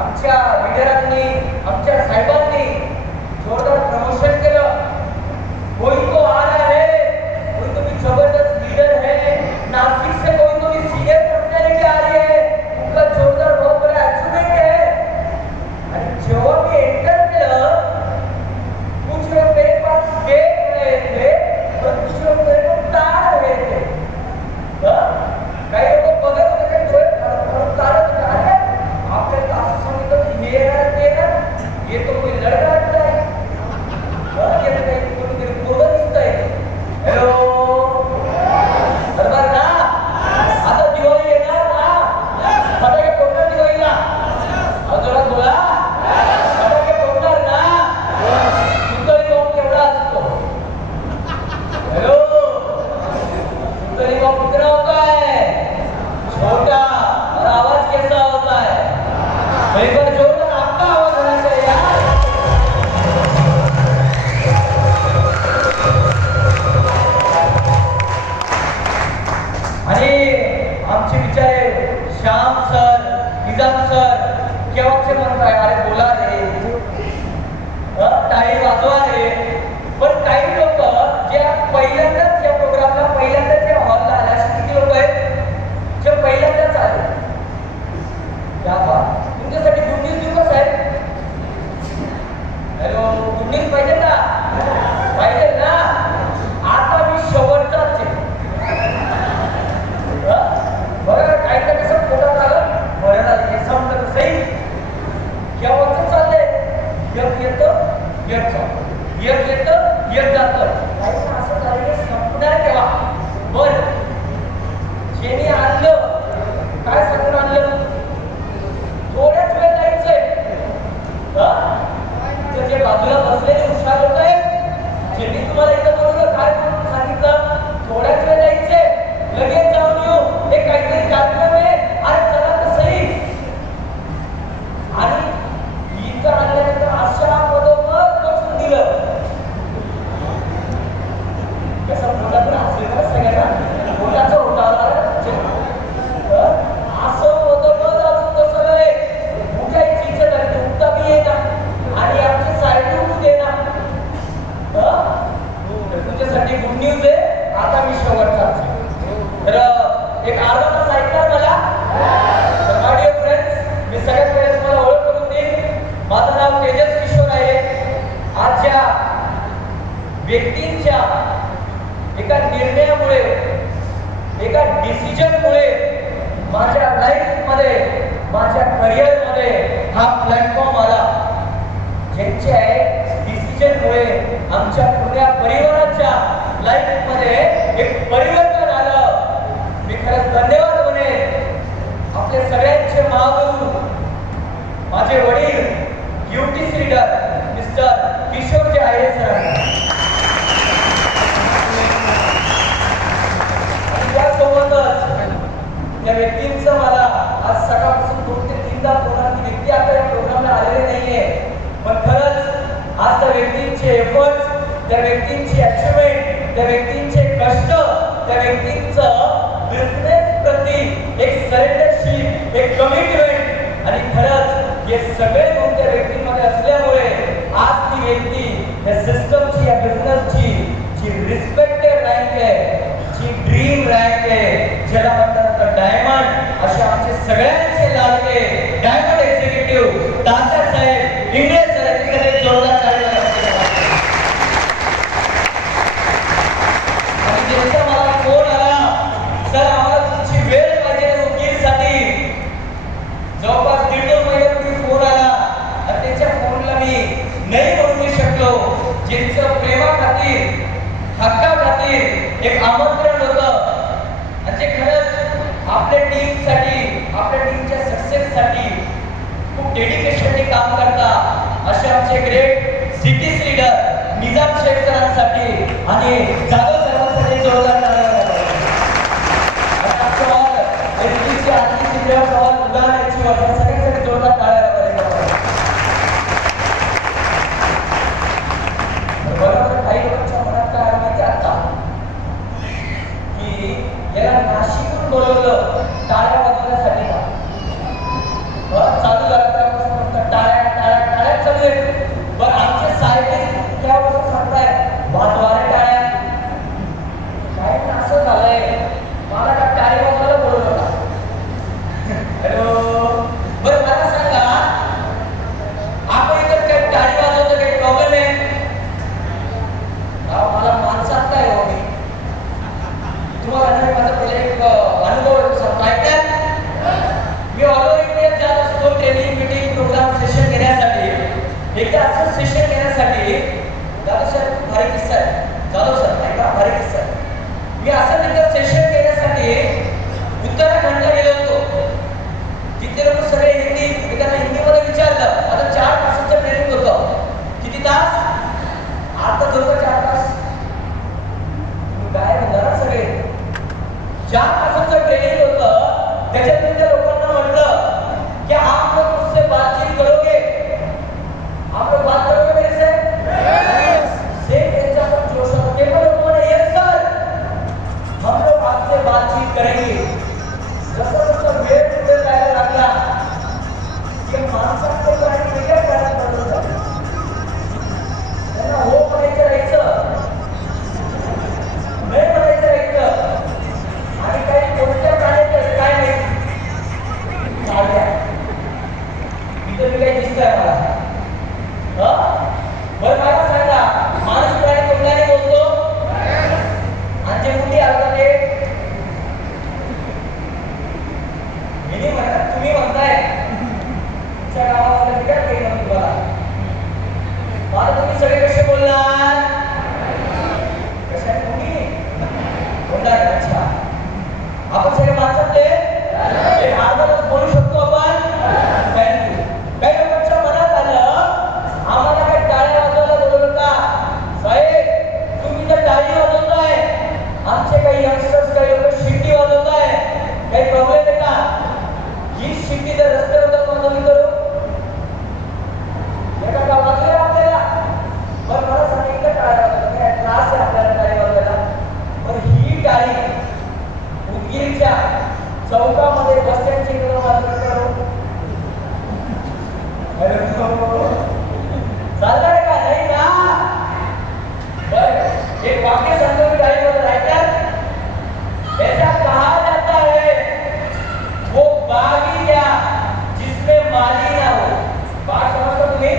आमच्या लीडरांनी, आमच्या साहेबांनी जोरदार प्रमोशन केलं. कोई तो आ रहा है, कोई तो भी जबरदस्त लीडर है, नासिक से कोई तो भी सीनियर पर्सनैलिटी आ रही है, उनका जोरदार बहुत बड़ा अचीवमेंट है. आणि जेव्हा मी एंटर केलं, कुछ लोग मेरे पास देख रहे थे और कुछ लोग मेरे को ताड़ रहे थे. काही लोक बघत होते, काही डोळे फाडून ताड़त होते. अरे आपल्याला असं सांगितलं की ये तो कोई लड़का लगता है, ये तो काही कोणीतरी पोरगं दिसतंय. हॅलो बरोबर ना? आता दिवाळी येणार ना, फटाके फोडणार दिवाळीला. जोरात बोला, फटाके फोडणार ना. सुतळी बॉम्ब केवढा असतो? हॅलो सुतळी बॉम्ब कितना होता है? छोटा. और आवाज कैसा होता है? एक बार जोरदार आपका आवाज होना चाहिए यार. आणि आमचे बिचारे श्याम सर, निजाम सर केव्हाचे म्हणत आहे, अरे बोला रे, टाळी वाजवा रे. पण काही लोक जे पहिल्यांदाच या प्रोग्रामला पहिल्यांदाच या हॉलला आले, असे किती लोक आहेत जे पहिल्यांदाच आले? क्या बात. तुमच्यासाठी गुड न्यूज देऊ का साहेब? हॅलो गुड न्यूज पाहिजे ना? पाहिजे ना? आता मी शेवटचाच आहे. बरं काही तर कसं पोटात आलं, बरं झालं हे संपलं तर सही. केव्हाचं चाललंय, एक येतं एक जातं, एक येतं एक जातं. काही असं झालं संपणार केव्हा? बरं ज्यांनी आणलं काय सांगून आणलं? थोड्याच वेळ जायचंय. जे बाजूला बसलेले हुशार लोक आहेत, ज्यांनी तुम्हाला इथं बोलवलं काय म्हणून सांगितलं, थोड्याच वेळ जायचंय, लगेच जाऊन येऊ, हे काहीतरी कार्यक्रम आहे, अरे चला तर सही. आणि इथं आणल्यानंतर अशा मधोमध बसून दिलं. कसं पोटातून हसले तर सगळ्यांना पोटाचं होता असं मधोमध अजून बसवलंय. उठायची इच्छा झाली उठता बी येईना आणि आमची साईड उठू देना. तुमच्यासाठी गुड न्यूज आहे, आता मी शेवटचाच आहे. तर एक अर्धा तास ऐकणार मला. तर माय डिअर फ्रेंड्स, मी सगळ्यात पहिले तुम्हाला ओळख करून देईन. माझं नाव तेजस किशोर आहे. आज ज्या व्यक्तींच्या एका निर्णयामुळे, एका डिसिजनमुळे माझ्या लाईफमध्ये, माझ्या करिअरमध्ये हा प्लॅटफॉर्म आला, ज्यांच्या डिसिजनमुळे आमच्या पुऱ्या परिवाराच्या लाईफमध्ये एक परिवर्तन आलं, मी खरंच धन्यवाद म्हणेन आपल्या सगळ्यांचे महागुरू, माझे वडील यूटीसी लीडर मिस्टर किशोरजी आहे सर. त्या व्यक्तींचं मला आज सकाळपासून 2 ते 3दा फोन आला. ती व्यक्ती आता या प्रोग्रामला आलेली नाहीये, पण खरंच आज त्या व्यक्तींचे एफर्ट्स, त्या व्यक्तींची अचिव्हमेंट, त्या व्यक्तींचे कष्ट, त्या व्यक्तींचं बिझनेस प्रती एक सरेंडरशिप, एक कमिटमेंट आणि खरंच हे सगळे गुण त्या व्यक्तींमध्ये असल्यामुळे आज ती व्यक्ती या सिस्टमची, या बिझनेसची जी रिस्पेक्टेड रँक आहे, जी ड्रीम रँक आहे, ज्याला म्हणतात डायमंड, असे आमचे सगळ्यांचे लाडके diamond executive Tatyasaheb Ingle sir यांच्याकडे जोरदार ताळ्या वाजवा. आणि ज्यांचा मला फोन आला, सर आम्हाला तुमची वेळ पाहिजे वकीलसाठी, जवळपास 1.5 महिन्यापूर्वी फोन आला आणि त्यांच्या फोनला मी नाही म्हणू शकलो. ज्यांचं प्रेमाखातीर, हक्काखातीर एक आमंत्रण होतं आणि जे खरंच आपल्या टीमसाठी, आपल्या टीमच्या सक्सेससाठी खूप डेडिकेशनने काम करता, असे आमचे great cities leader Nizam Shaikh सरांसाठी आणि जाधव सरांसाठी जोरदार टाळ्या वाजवा. आता सवाल एसटीची आजची चित्र सवाल उदाहरण याची वाजवा, सगळ्यांसाठी जोरदार टाळ्या वाजवा. बरोबर काही लोकांच्या मनात काय माहिती आता की याला नाशिकहून बोलवलं टाळ्या वाजवण्यासाठी का? चालू झाला करण्यासाठी जाधव सर खूप भारी किस्सा आहे. जाधव सर ऐका, भारी किस्सा आहे. मी असं तिथं सेशन घेण्यासाठी उत्तराखंडला गेलो होतो. तिथे लोक सगळे हिंदी, मी त्यांना हिंदीमध्ये विचारलं. आता 4 तासाचं ट्रेनिंग होतं. किती तास? आता जवळ 4 तास. काय म्हणणार सगळे 4 तासाचं ट्रेनिंग होतं. त्याच्यात मी त्या लोकांना म्हटलं की आप लोग मुझसे बातचीत करोगे, आप लोग बात करोगे मेरे से? सेम त्यांचा पण जोश होता. ते पण लोक म्हणे यस सर, हम लोग आपसे बातचीत करेंगे. जसं वेळ पुढे जायला लागला की माणसाचं काही वेगळ्या प्रकारात बदल झाला. त्यांना हो म्हणायचं राहायचं, नाही म्हणायचं राहायचं. आणि काही कोणत्या प्राण्याचं काय नाही चालल्या इथं मी काही दिसतंय मला. बरं मला सांगा, माणूस प्राणी कोणत्याने बोलतो? आणि जे कुठे आला ते मी म्हणत, तुम्ही म्हणताय तुमच्या गावाला काय काही नव्हतं तुम्हाला. मला तुम्ही सगळे कसे बोलणार? कशाने तुम्ही बोलणार? अच्छा, आपण सगळे माणसातले एक अर्धाच बोलू शकतो आपण. थँक्यू. काही लोकांच्या मनात आलं आम्हाला काय टाळ्या वाजवायला बोलवलं का? साहेब तुम्ही तर टाळी वाजवताय, आमचे काही यंगस्टर्स काही लोक शिट्टी वाजवताय, काही प्रॉब्लेम आहे का? ही शिट्टी जर रस्त्यावर जाऊन वाजवली तर एका गावातले आपल्याला पण मला सांगितलं टाळ्या वाजवतात, काय त्रास आहे आपल्याला टाळी वाजवायला. पण ही टाळी उदगीरच्या चौकामध्ये बसस्टँडची इकडे वाजवत करू चालणार का? नाही ना. बरं एक वाक्य सांगतो मी टाळीमध्ये ऐकतात. ऐसा कहा जाता है वो बागी क्या जिसमें माली ना हो. बाग समझते तुम्ही?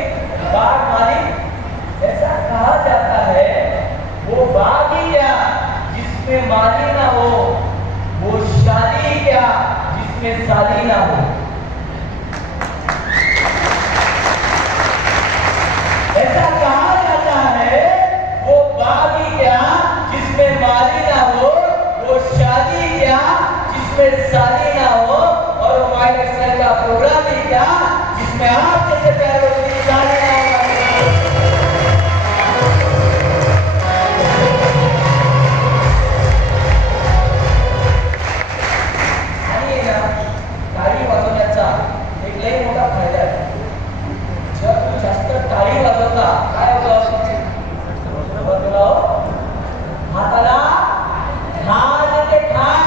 बाग माली. ऐसा कहा जाता है वो बागी क्या जिसमें माली ना हो, वो शादी क्या जिसमें साली ना हो. ऐसा कहा जाता है वो बागी क्या जिसमें माली ना हो, वो शादी क्या जिसमें साली ना हो, और वो माइनर सेल का प्रोग्राम ही क्या जिसमें आप जैसे प्यारे लोगों की शादी ना हो. टाळी वाजवण्याचा एक लई मोठा फायदा आहे. जर तुम्ही जास्त टाळी वाजवता काय होतं? हाताला खाज येते, खाज.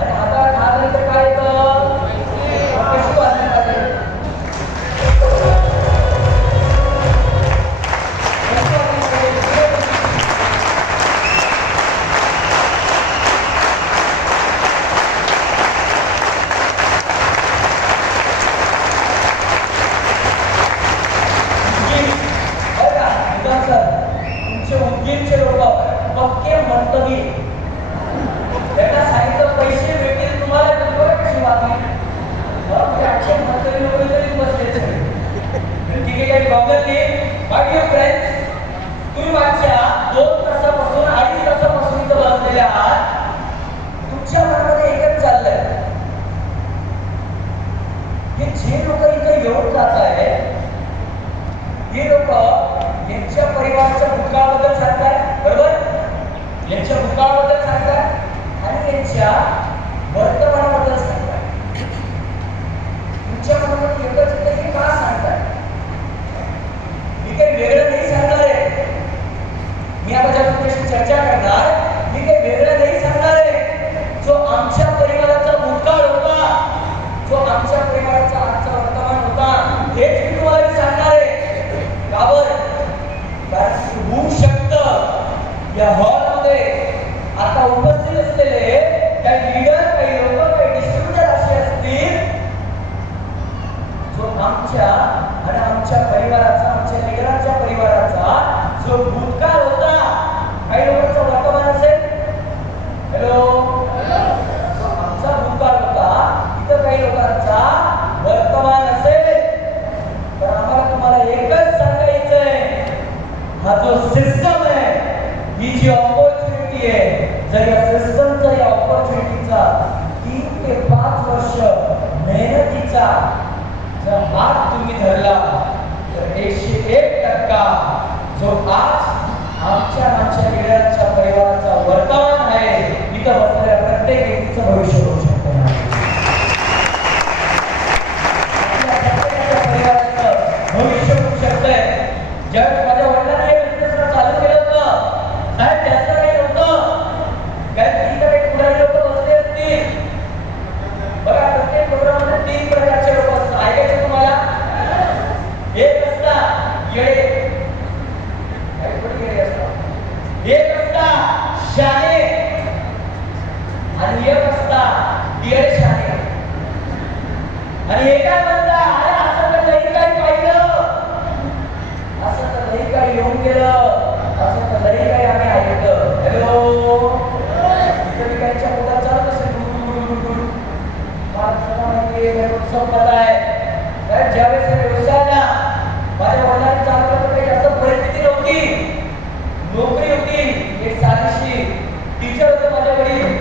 आणि हाताला खाज येते काय येतं? कशी वाजली पाहिजे? उदगीरचे लोक पक्के मंतवी त्यांना सांगितलं पैसे भेटतील तुम्हाला, कशी वागली अक्षय मंतवी लोक तरी बसले. ठीक आहे, काही प्रॉब्लेम नाही. बाकी फ्रेंड्स, तुम्ही मागच्या 2 तासापासून 2.5 तासापासून इथं बसलेले आहात. तुमच्या मनामध्ये एकच चाललंय की जे लोक इथं येऊन जात आहेत हे लोक यांच्या परिवाराच्या भूतकाळाबद्दल सांगतात, बरोबर? यांच्या भूतकाळाबद्दल सांगतात आणि यांच्या वर्तमानाबद्दल सांगतात. तुमच्या मनामध्ये एकच येतं की का सांगतात? मी काही वेगळं नाही सांगणार आहे. मी आता ज्या तुमच्याशी चर्चा करणार, मी काही वेगळं नाही सांगणार आहे. जो आमच्या परिवाराचा भूतकाळ होता, जो आमच्या परिवाराचा आजचा वर्तमान होता, हेच मी तुम्हाला सांगणार आहे. का बरं? कारण होऊ शकतं या हॉलमध्ये आता उपस्थित असलेले काही लीडर, काही लोक, काही डिस्ट्रीब्युटर असे असतील जो आमच्या आणि आमच्या परिवाराचा, आमच्या लीडरांच्या परिवाराचा जो भूतकाळ होता, काही लोकांचा वर्तमान असेल. हॅलो, आमचा भूतकाळ होता, इथं काही लोकांचा वर्तमान असेल. तर आम्हाला तुम्हाला एकच सांगायचंय जर या सिस्टमचा या ऑपॉर्च्युनिटीचा 3 ते 5 वर्ष मेहनतीचा जर हात तुम्ही धरला तर 101% जो आज आमच्या लीडरच्या परिवाराचा वर्तमान आहे इथं बसलेल्या प्रत्येक व्यक्तीचं भविष्य होऊ शकतं. परिवाराचं भविष्य होऊ शकतंय. ज्यावेळेस माझ्या वडिलांनी हे बिझनेस चालू केलं होतं साहेब जास्त काही नव्हतं काय तिकडे पुढे लोक बसले असतील बघा प्रत्येक प्रोग्राममध्ये 3 प्रकारचे लोक असतात. ऐकायचे तुम्हाला एक असता येडे एक असता शाणे आणि एक असता येडे शाणे आणि एका म्हणता अरे असं तर लई काही पाहिलं असं तर लई काही येऊन गेलं असं तर लई काही आम्ही ऐकलं. हॅलो इकडे काहीच्या मुला चालत असेल सब पता है काय ज्यावेळेस व्यवसायाला माझ्या वडिलांनी चालू केलं काही असं परिस्थिती नव्हती. नोकरी होती एक साधीशी टीचर होते माझे वडील.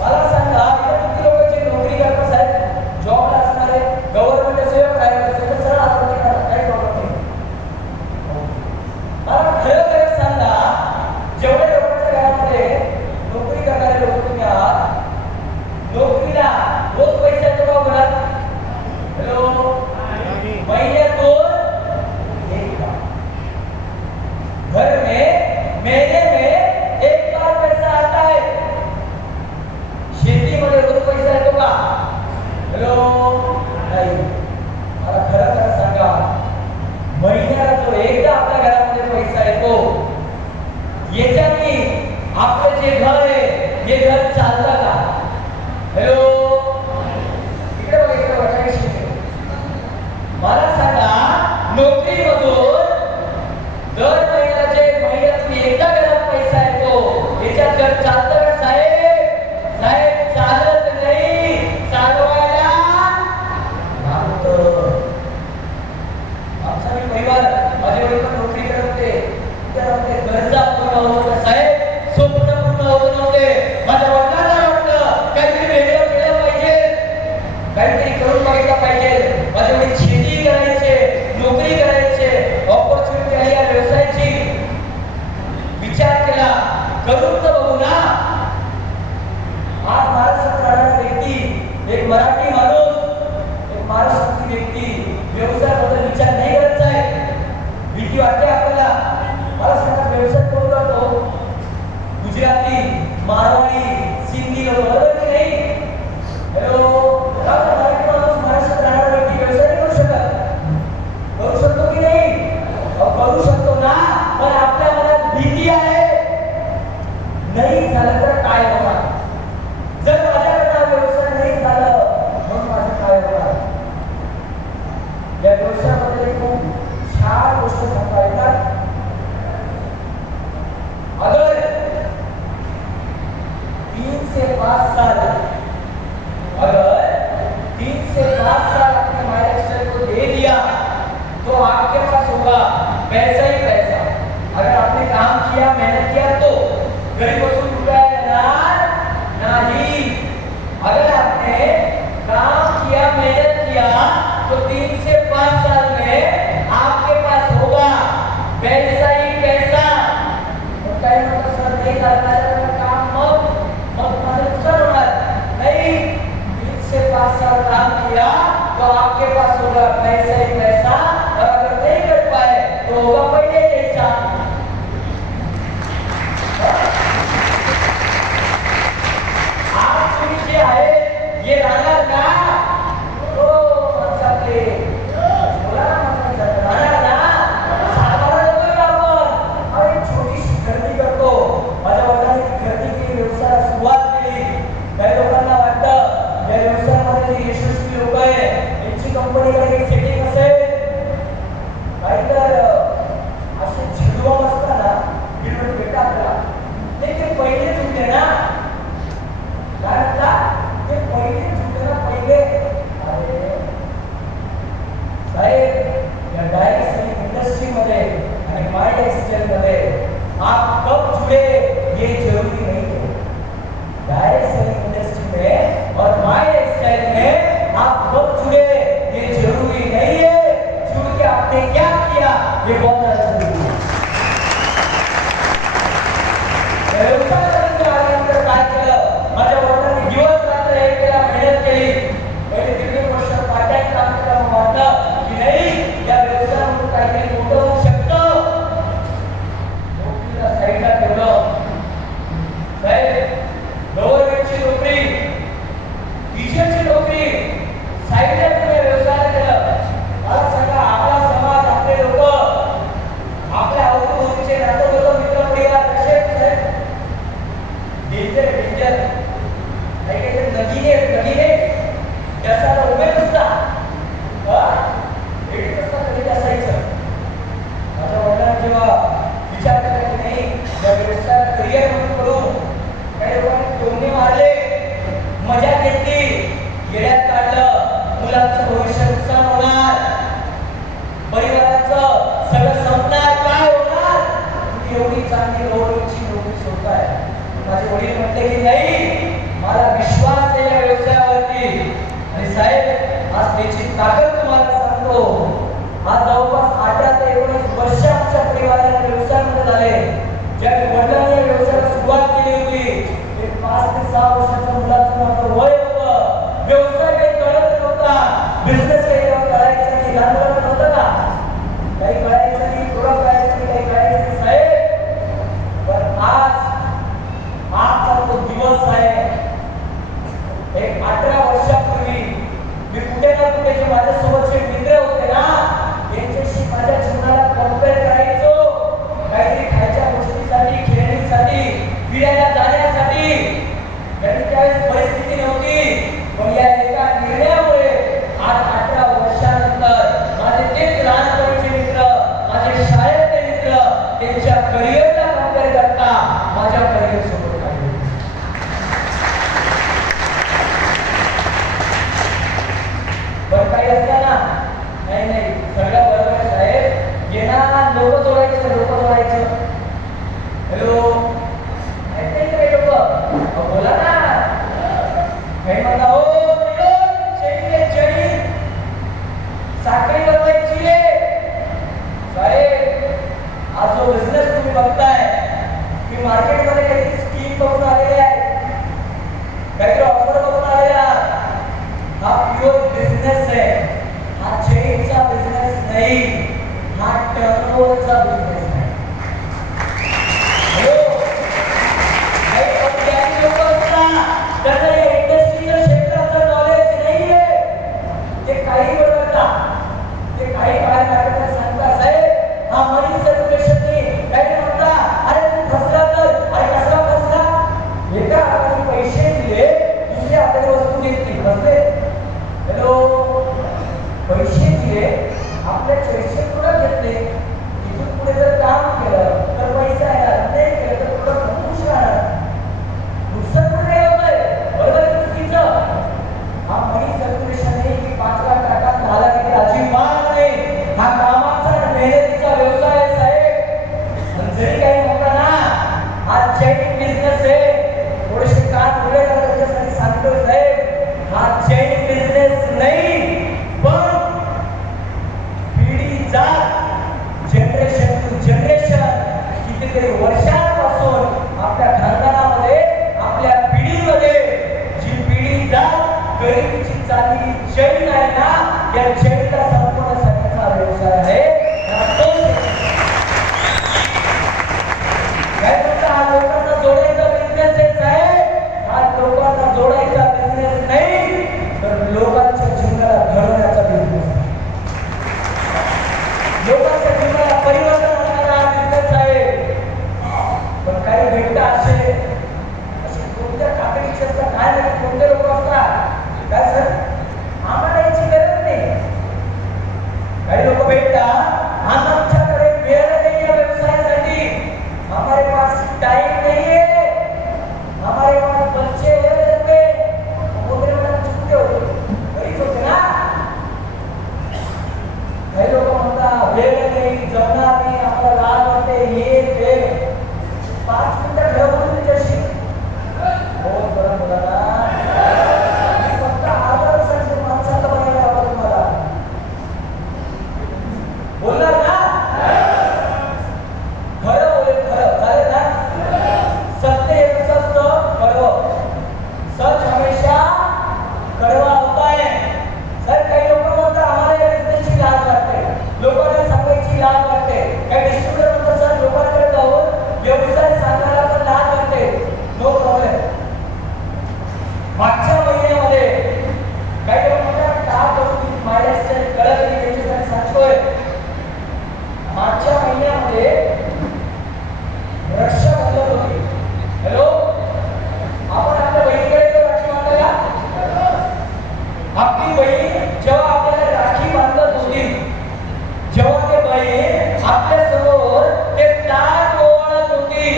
मला सांगा किती लोकांची नोकरी करतात साहेब जॉबला असणारे गव्हर्नमेंट सेवक आहे तर सरळ आपण काही प्रॉब्लेम नाही. मला खरं सांगा जेवढे लोकांच्या घरामध्ये नोकरी करणारे लोक तुम्ही आहात नोकरीला रोज पैसा येतो का घरात? हॅलो महिन्यातून घर में महीने में 1 बार पैसा आता है. शेतीमध्ये रोज पैसा येतो का? हॅलो नाही. मला खरं सांगा महिन्याला जो एकदा आपल्या घरामध्ये पैसा येतो याच्याने आपलं जे घर आहे हे घर चालतं का? हॅलो इकडे बघा काही मला सांगा नोकरीमधून दर महिन्यातून एकदा घरात पैसा येतो याच्यात घर चालतं का साहेब? साहेब चालत नाही. चालवायला आमचा मी परिवार माझे वडील नोकरी करत होते त्यामध्ये गरजा पूर्ण होत साहेब स्वप्न पूर्ण होत नव्हते. माझ्या वडिलांना वाटलं काहीतरी वेगळं केलं पाहिजे काहीतरी करून बघितलं पाहिजे. माझे वडील शेती करायचे नोकरी करायचे ऑपॉर्च्युनिटी आली या व्यवसायाची विचार केला करून तर बघू ना. आज महाराष्ट्रात राहणारा व्यक्ती एक मराठी माणूस एक महाराष्ट्राची व्यक्ती व्यवसायाबद्दल विचार नाही करत आहे. भीती वाटते आपल्याला. मला सांगा व्यवसाय कोण करतो? गुजराती मारवाडी सिंधी बरोबर की नाही? हॅलो मराठी माणूस महाराष्ट्रात राहणारा व्यक्ती व्यवसाय नाही करू शकत? करू शकतो की नाही? करू शकतो ना. पण आपल्या मनात भीती आहे नाही झालं तर काय होणार? जर माझ्याकडे व्यवसाय नाही झालं मग माझं काय होणार? या व्यवसायामध्ये खूप छान गोष्ट सांगता येतात. अगर 3 से 5 साल अगर 3 से 5 साल अपने माइलस्टोन को दे दिया तो आपके पास होगा पैसा ही पैसा. अगर आपने काम किया मेहनत किया तो गरीब बसून रुपया येणार नहीं. अगर आपने काम किया मेहनत किया तो 3 से 5 साल में आपके पास होगा पैसा ही पैसा. काही लोक सर नाही करणार काम मग माझं नुकसान होणार नहीं. 3 से 5 साल काम किया तो आपके पास होगा पैसा ही पैसा. और अगर नहीं कर पाए तो होगा पहले जैसा. आप तुम्ही जे आहे ये राहणार का? हो माणसाचे बोला ना राहणार ना. सातबारा येतोय आपण अरे छोटीशी खरेदी करतो. माझ्या वडिलांनी खरेदी केली व्यवसायाला सुरुवात केली. काही लोकांना वाटतं या व्यवसायामध्ये जे यशस्वी लोक आहे यांची कंपनीकडे एक सेटिंग असेल काही तर असे झिडवा असताना गिरवट भेटा आपल्याला ते पहिले तुटले ना काय म्हणतात ते पहिले तुटले ना पहिले. अरे साहेब या डायरेक्ट इंडस्ट्री मध्ये आणि माइंड एक्सचेंज मध्ये आप कब जुड़े ये हे बॉल व्यवसायामध्ये आल्यानंतर काय केलं, माझ्या वडिलांनी दिवस रात्र एक केला, मेहनत केली. पहिले 3 वर्ष पाट्यात काम केलं, वाटलं की नाही या व्यवसायामध्ये काहीतरी मोठं होऊ शकतं. नोकरीला साईडला ठेवलं. साहेब गव्हर्नमेंटची नोकरी, टीचरची नोकरी साईडला ठेवून व्यवसाय केलं. मला सांगा, आपला समाज, आपले लोक, आपल्या अवतीभोवतीचे नातेवाईक, मित्र परिवार कसे आहेत? डेंजर डेंजर काही नदीने त्याचा उभे नसता भेटत असता कधी असायचं. माझ्या वडिलांनी जेव्हा विचार केला की नाही या व्यवसायात करिअर म्हणून करू, काही लोकांनी टोमणे मारले, मजा घेतली, येड्यात काढलं, मुलांचं भविष्य नुकसान होणार, परिवाराचं सगळं संपणार, काय होणार, तुम्ही एवढी चांगली गव्हर्नमेंटची नोकरी सोडताय. माझे वडील म्हटले की नाही, मला विश्वास आहे या व्यवसायावरती. आणि साहेब आज त्याची ताकद तुम्हाला सांगतो. आज जवळपास 18 ते 19 वर्ष आमच्या परिवाराला व्यवसायामध्ये झाले. ज्या वडिलांनी या व्यवसायाला सुरुवात केली होती, एक 5 ते 6 वर्षाच्या मुलाचं माझं वय होतं. व्यवसाय काही कळत नव्हता, बिझनेस काही करायचं नाही, लहान मुलांना नव्हतं का, काही कळायचं नाही, थोडं कळायचं नाही, काही कळायचं नाही साहेब. पण आजचा तो दिवस आहे. एक 18 वर्षापूर्वी मी कुठे ना कुठे जे माझ्यासोबतचे मित्र होते ना, यांच्याशी माझ्या जीवनाला कंपेअर करायचो. काहीतरी खायच्या गोष्टीसाठी, खेळणीसाठी, फिरायला जाण्यासाठी. कारण त्यावेळेस परिस्थिती नव्हती. पण या एका निर्णयामुळे आज 18 वर्षानंतर माझे तेच लहानपणीचे मित्र, माझे शाळेतले मित्र, त्यांच्या करिअरला कंपेअर करता माझ्या करिअर सोबत पण काही असताना नाही सगळं बरोबर आहे साहेब. येणार लोक जोडायचं. हॅलो ऐकते काही लोक बोला ना. काही म्हणता हो चेडी साखळी बनवायची साहेब. आज जो बिझनेस तुम्ही बघताय, मी मार्केटमध्ये काही स्कीम बघून आलेले आहे, काहीतरी ऑफर बघून आलेला. हा प्युअर बिझनेस आहे. हा चेनचा बिझनेस नाही, हा टर्नओव्हरचा बिझनेस आहे. हो काही अज्ञानी लोक असतात, त्यांना या इंडस्ट्रीच्या क्षेत्राचं नॉलेज नाहीये. ते काही बनवतात, ते काही बाहेर मार्केटला सांगतात साहेब हा मनी सर्क्युलेशन नाही. काही म्हणता अरे तू फसला तर, अरे कसा फसला, एका हाताने पैसे दिले, दुसऱ्या हाताने वस्तू घेतली, फसले. हॅलो पैसे दिले, आपल्या पैसे थोडा घेतले, इथून पुढे जर काम केलं तर पैसा येणार, नाही केलं तर थोडं खुश राहणार. नुकसान पण नाही होतंय, बरोबर आहे चुकीचं. हा मनी सर्क्युलेशन नाही की 5 लाख टाका 10 लाख किती, अजिबात नाही. हा कामाचा आणि मेहनतीचा व्यवसाय आहे साहेब. जरी काही म्हणता ना हा चेन बिझनेस आहे, थोडेसे कान पुढे त्याच्यासाठी सांगतोय साहेब. हा चेन बिझनेस नाही, पण पिढी जात जनरेशन टू जनरेशन कितीतरी वर्षांपासून आपल्या खानदानामध्ये, आपल्या पिढीमध्ये जी पिढी जात गरिबीची चालली चैन आहे ना, या चैनला संपवण्यासाठी हा व्यवसाय आहे. काय म्हणता, हा लोकांना जोडायचा बिझनेस आहे साहेब. हा लोकांना जोडायचा बिझनेस नाही, तर लोकांच्या जीवनाला घडवण्याचा बिझनेस आहे. लोकांच्या जीवनाला परिवर्तन होणारा हा बिझनेस आहे. पण काही भेटता असे कोणत्या काकडीचे असतात, काय नाही कोणते लोक असतात, काय सर आम्हाला याची गरज नाही. काही लोक भेटतात आपली बहीण जेव्हा आपल्याला राखी बांधत होती, जेव्हा ते बहीण आपल्या समोर ते ताट ओवाळत होती,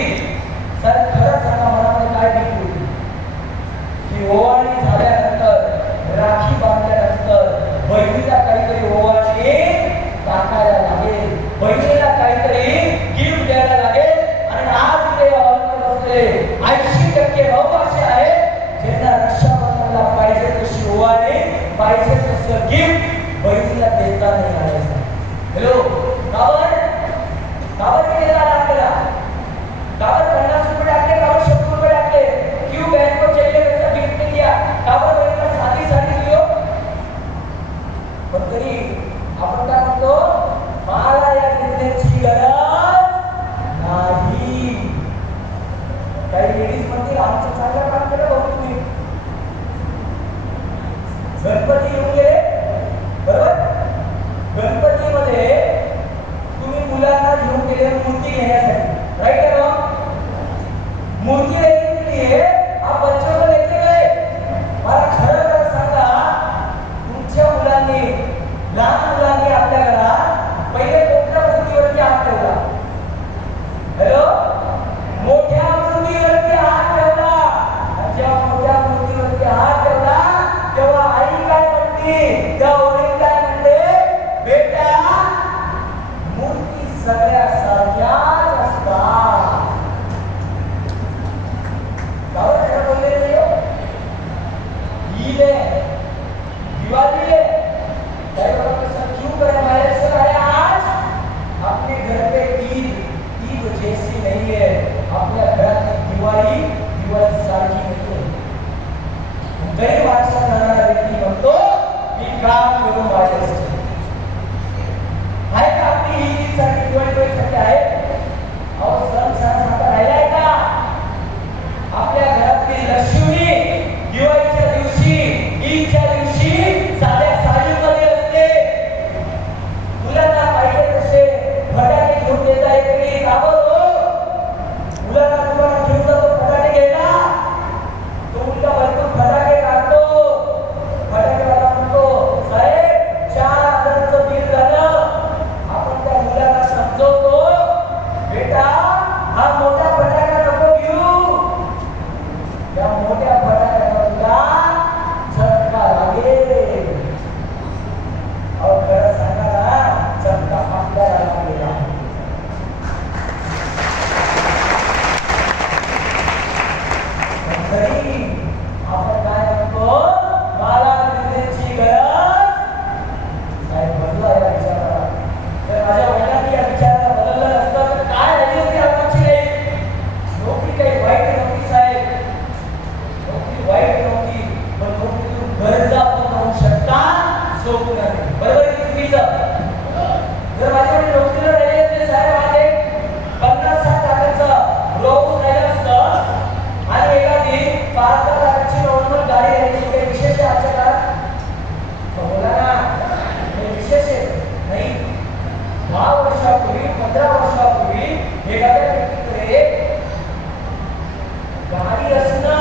तर खरं सांगा मनामध्ये काय भीती होती की ओवाळणी झाल्यानंतर, राखी बांधल्यानंतर बहिणीला काहीतरी ओवाळणी टाकायला लागेल, बहिणीला काहीतरी गिफ्ट द्यायला लागेल. आणि आज ते बसले 80% भाऊ असे आहेत ज्यांना रक्षाबंधनला पाहिजे तशी ओवाळणी, पाहिजे तसं गिफ्ट बहिणीला देता नाही आलं. हेलो, कावर केला आपल्याला, कावर 50 रुपये टाकले, कावर 70 रुपये टाकले, क्यों बहन को चाहिए वैसा गिफ्ट नहीं दिया, कावर बहिणीला साधी दियो. पण तरी आपण काय म्हणतो, मला या गिफ्टची गरज नाही. काही लेडीज म्हणतील आमचं चांगलं काम केलं बघू तुम्ही. गणपती येऊन गेले बरोबर, गणपतीमध्ये तुम्ही मुलांना घेऊन गेले मूर्ति घेण्यासाठी, राइट है ना? मूर्ति लेने के लिए आप बच्चों को लेके गए. मला खरं सांगा, तुमच्या मुलांनी, लहान मुलांनी आपल्या घरात पहिले कोणत्या मूर्तीवरती हात ठेवला? हॅलो, मोठ्या मूर्तीवरती हात ठेवला. जेव्हा मोठ्या मूर्तीवरती हात ठेवला तेव्हा आई काय म्हणते, तेव्हा वडील काय म्हणते, बेटा मूर्ती सगळ्या सारख्याच असतात. गावात खरं बोलले नाही हो. ईद है, दिवाळी है, क्या क्यों करे हमारे सर आए आज? अपने घर पे ईद जैसी नहीं है, आपल्या घरात दिवाळी सारखी नाही है. गरीब माणसा जाणारा व्यक्ती म्हणतो मी काम करून वाढायचं आहे का? आपली ईदसाठी दिवाळीसाठी आहे. अहो सण सणासारखा राहिलाय का? आपल्या घरातली लक्ष्मी दिवाळीच्या दिवशी, ईदच्या दिवशी साध्या साडीमध्ये असते. मुलांना पाहिजे तसे फटाके घेऊन देता येत नाही. का बरं? मुलांना तुम्हाला घेऊन जातो फटाके घ्यायला, तो मुलगा भरपूर फटाके काढतो. फटाकेवाला म्हणतो साहेब 4000चं बिल झालं. आपण त्या मुलाला समजवतो, बेटा हा मोठा फटाका नको घेऊ, त्या मोठ्या फटाक्याचा तुला झटका लागेल. अहो खरं सांगा ना, झटका आपल्याला लागेल. तरी आपण काय म्हणतो, मला गिफ्टची गरज नाही. बदला या विचाराला. जर माझ्या वडिलांनी या विचाराला बदललं नसतं तर काय झाली होती आमची नाही. नोकरी काही वाईट नव्हती साहेब, नोकरी वाईट नव्हती, पण नोकरीतून गरजा पण होऊ शकतात, सोपं नाही. बरोबर आहे चुकीचं? जर माझ्याकडे नोकरीला राहिले असते साहेब, आज एक 50-60 लाखाचं रोज राहिलं असतं आणि एखादी 5-10 लाखाची नॉर्मल गाडी राहिली, काही विशेष आहे आजच्या काळात? बोला ना, विशेष आहे नाही. 10 वर्षापूर्वी, 15 वर्षापूर्वी एखाद्या व्यक्तीकडे गाडी असणं,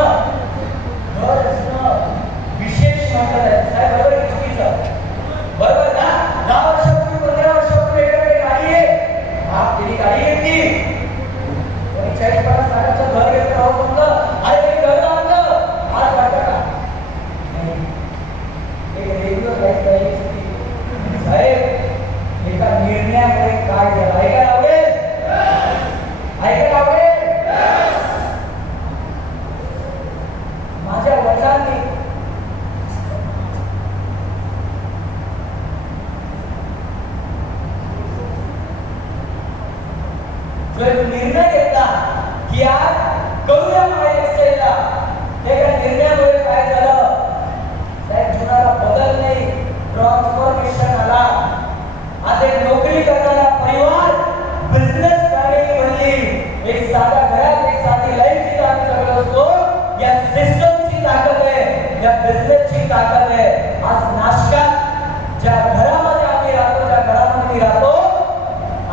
घर असणं विशेष म्हटलं जायचं साहेब. बरोबर आहे चुकीचं? बरोबर ना? 10 वर्षापूर्वी, 15 वर्षापूर्वी एखाद्याकडे गाडी आहे, हा तेरी गाडी आहे ती 40-50 लाखाचं घर घेतलं. राहू म्हणलं अरे ते घर बांधलं, आज वाटतं का रेग्युलर लाईफ साहेब. एका निर्णयामुळे काय झालं ऐकायला आवडेल? ऐकायला आवडेल? माझ्या वडिलांनी निर्णय घेतला की आज करूया महाराष्ट्राला. एका निर्णयामुळे काय झालं साहेब, जीवनाला बदल नाही, ट्रान्सफॉर्मेशन आला. आज एक नोकरी करणारा परिवार बिझनेस फॅमिली बनली. एक साधा घरात एक साधी लाईफ जी आम्ही जगत असतो, या सिस्टमची ताकद आहे, या बिझनेसची ताकद आहे. आज नाशकात ज्या घरामध्ये आम्ही राहतो, ज्या घरामध्ये मी राहतो,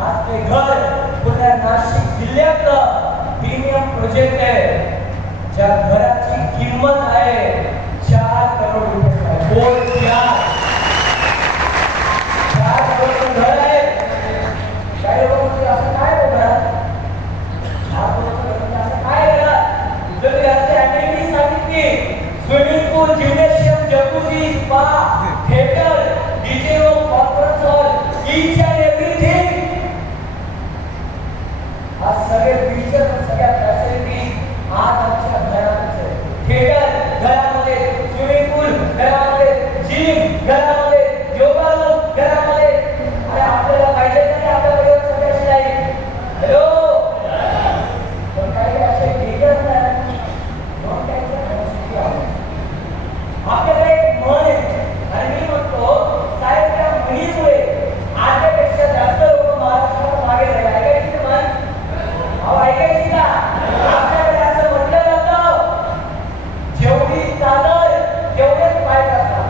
आज ते घर पुण्या नाशिक जिल्ह्यातलं प्रीमियम प्रोजेक्ट आहे, ज्या घराची किंमत आहे 4 करोड रुपये. बोल डीजे व conference hall each and everything, आज सगळे फीचर सगळ्या फॅसिलिटी आज आमच्या घरात आहे. थिएटर घरामध्ये, स्विमिंग पूल घरामध्ये, जिम घरामध्ये, योगा रूम घरामध्ये. अरे आपल्याला पाहिजे नाही आपल्याकडे सगळ्याची लाईफ. हॅलो, पण काही असे थिएटर नाही, मग त्यांच्या घराची आहे. आपल्याकडे एक म्हण आहे आणि मी म्हणतो साहेब त्या म्हणीमुळे आजपेक्षा जास्त लोक महाराष्ट्रात मागे राहिले. ऐकायची म्हण? अहो ऐकायची का? आपल्याकडे असं म्हटलं जातं, जेवढी चादर तेवढेच पाय असतात.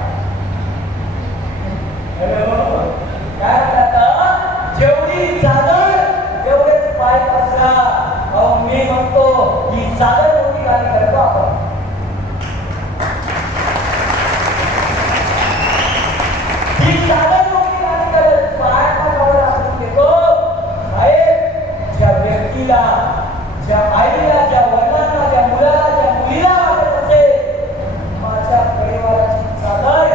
काय म्हणतात? जेवढी चादर तेवढेच पाय असतात. अहो मी म्हणतो ही चादर मोठी गाणी करतो आपण. ही चादर मोठी गाणी करत पाय पायावर आपण देतो. साहेब, ज्या व्यक्तीला, ज्या आईला, ज्या वडिलांना, ज्या मुलाला, ज्या मुलीला वाटत असेल माझ्या परिवाराची चादर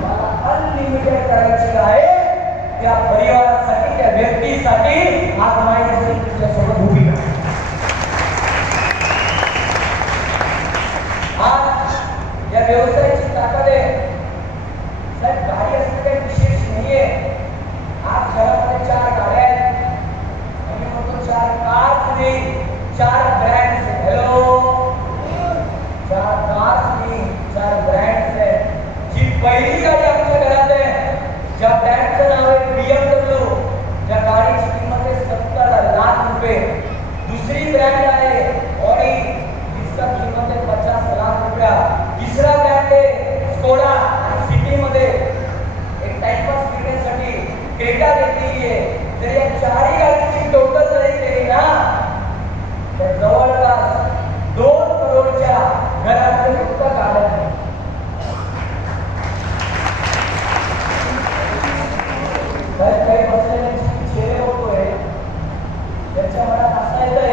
मला अनलिमिटेड करायची आहे, त्या परिवारासाठी, त्या व्यक्तीसाठी आज माझी तुझ्यासोबत उभी आहे. आज या व्यवसायाची ताकद आहे. साहेब गाडी असणं काही विशेष नाहीये. आज घरामध्ये 4 गाड्या आहेत, आम्ही म्हणतो 4 कार्स नाही, 4 ब्रँड्स. हॅलो, 4 कार्स नाही, 4 ब्रँड्स आहेत. जी पहिली गाडी आमच्या घरात आहे, ज्या ब्रँडचं नाव आहे BMW, ज्या गाडीची किंमत आहे 70 लाख रुपये. दुसरी ब्रँड आहे ऑडी, जिसका किंमत आहे 50 लाख रुपया. तिसरा ब्रँड आहे स्कोडा, आणि सिटीमध्ये एक टाइमपास करण्यासाठी क्रेटा घेतलेली आहे. जर या 4ही गाडीची टोटल जरी केली ना तर जवळपास 2 करोडच्या घरामध्ये फक्त गाड्या आहेत. काही बसलेल्यांची चेहरे बघतोय, त्यांच्या मनात असं येतंय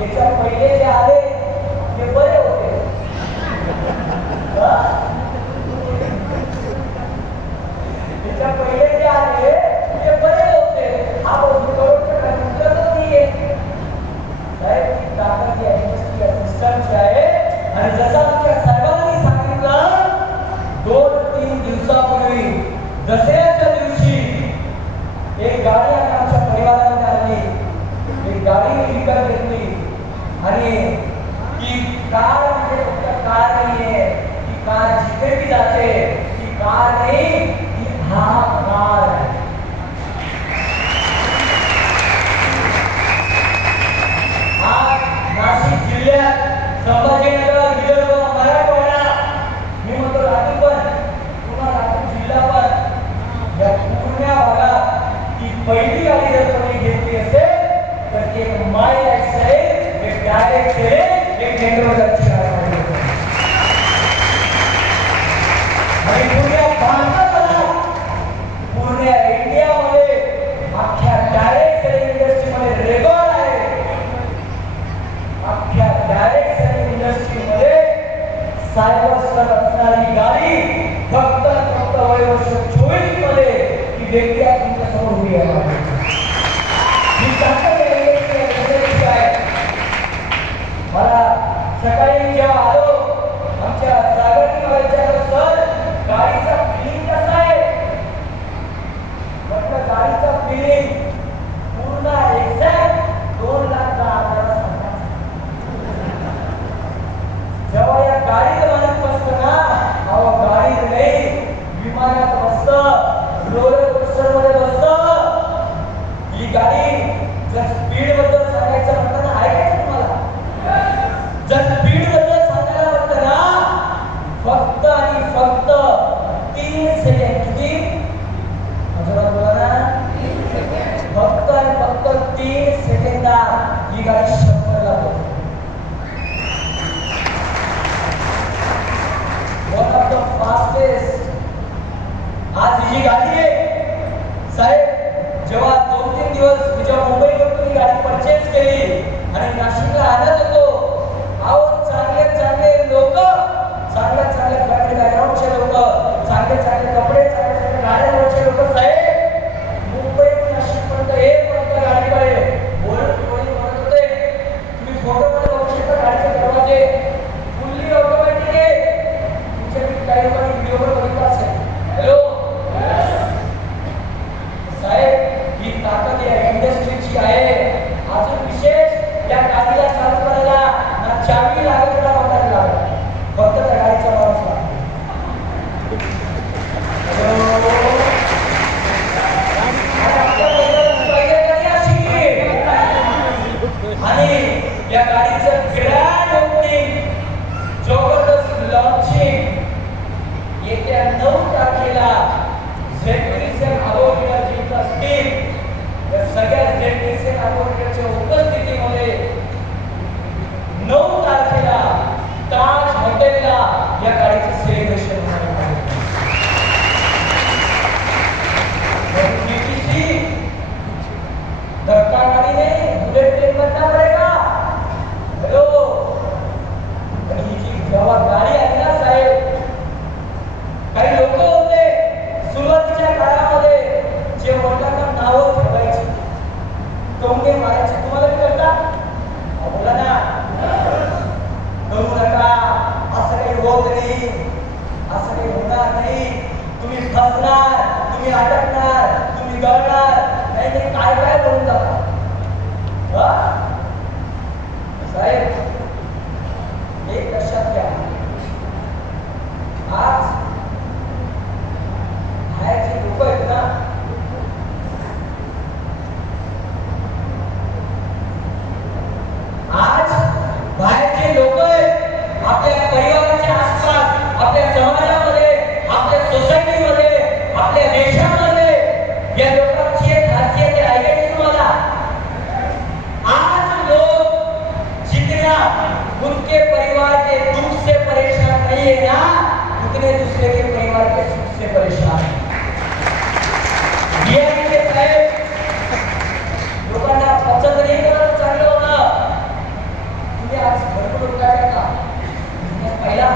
याच्या पहिले जे आले ते बरे होते. त्याच्या पहिले जे आले ते बरे होते. हा करोडच्या उतरतच नाहीये. साहेब ती ताकद या इंडस्ट्री सिस्टमची आहे. आणि जसं आमच्या साहेबांनी सांगितलं 2-3 दिवसापूर्वी दसऱ्याच्या दिवशी एक गाडी आमच्या परिवाराने आणली. एक गाडी विकत घेतली आणि ती कार म्हणजे फक्त कार नाहीये, ती कार जिथे बी जाते ती कार नाही, ती कार आहे. आज नाशिक जिल्ह्यात, संभाजीनगर, विदर्भ, मराठवाडा, मी म्हणतो लातूर पण, पुन्हा लातूर जिल्हा पण, या पूर्ण भागात ती पहिली गाडी जर कोणी घेतली असेल तर ती एक माय लाईफ असेल, एक डायरेक्ट असेल, एक नेटवर्कची गाडी. आणि पूर्ण भारतामध्ये, पूर्ण इंडियामध्ये, अख्ख्या डायरेक्ट सेलिंग इंडस्ट्रीमध्ये रेकॉर्ड आहे. अख्ख्या डायरेक्ट सेलिंग इंडस्ट्रीमध्ये सायबर असणारी गाडी फक्त वयवर्ष 24 मध्ये ही व्यक्ती आज तुमच्या समोर उभी आहे. ही ताकद आहे. मला सकाळी जेव्हा आलो आमच्या सागरनी मला विचारलं, सर गाडीचा फिलिंग कसा आहे? म्हटलं गाडीचा फिलिंग पूर्ण एक्झॅक्ट 2,10,000 सांगतात. जेव्हा या गाडीत माणूस बसतो ना, अहो गाडीत नाही, विमानात बसतं, रोलर कोस्टर मध्ये बसतं. ही गाडी जर स्पीड बद्दल सांगायचं म्हटलं ना, ऐकायचं तुम्हाला, जर स्पीड बद्दल सांगायला म्हटलं ना, फक्त आणि फक्त जेडपीसी नागोरकरच्या उपस्थितीमध्ये 9 तारखेला ताज हॉटेलला या गाडीचं सेलिब्रेशन होणार आहे. धक्का मारी नहीं, बुलेट ट्रेन बनना पड़ेगा. हेलो, पण ही जी जेव्हा गाडी आली ना साहेब, काही लोक होते सुरुवातीच्या काळामध्ये जे वडिलांना नावं ठेवायची, टोंगे मारायचे. तुम्हाला मी करता बोला ना, करू नका, असं काही होत नाही, असं काही होणार नाही, तुम्ही फसणार, तुम्ही अडकणार, तुम्ही गळणार, नाही नाही काय काय बोलून जाता. साहेब एक लक्षात घ्या, आज बाहेरचे लोक आहेत ना, आज बाहेरचे लोक आपल्या परिवाराच्या आसपास, आपल्या समाजामध्ये, आपल्या सोसायटीमध्ये, आपल्या देशामध्ये या लोकांची एक खासियत आहे का तुम्हाला? आज लोग जितना उनके परिवार के दुख से परेशान नहीं है ना, उतने दूसरे के परिवार के सुख से परेशान है. ये साहेब लोकांना पसंत नाही करत चांगलं होतं. तुम्ही आज भरपूर काय का पहिला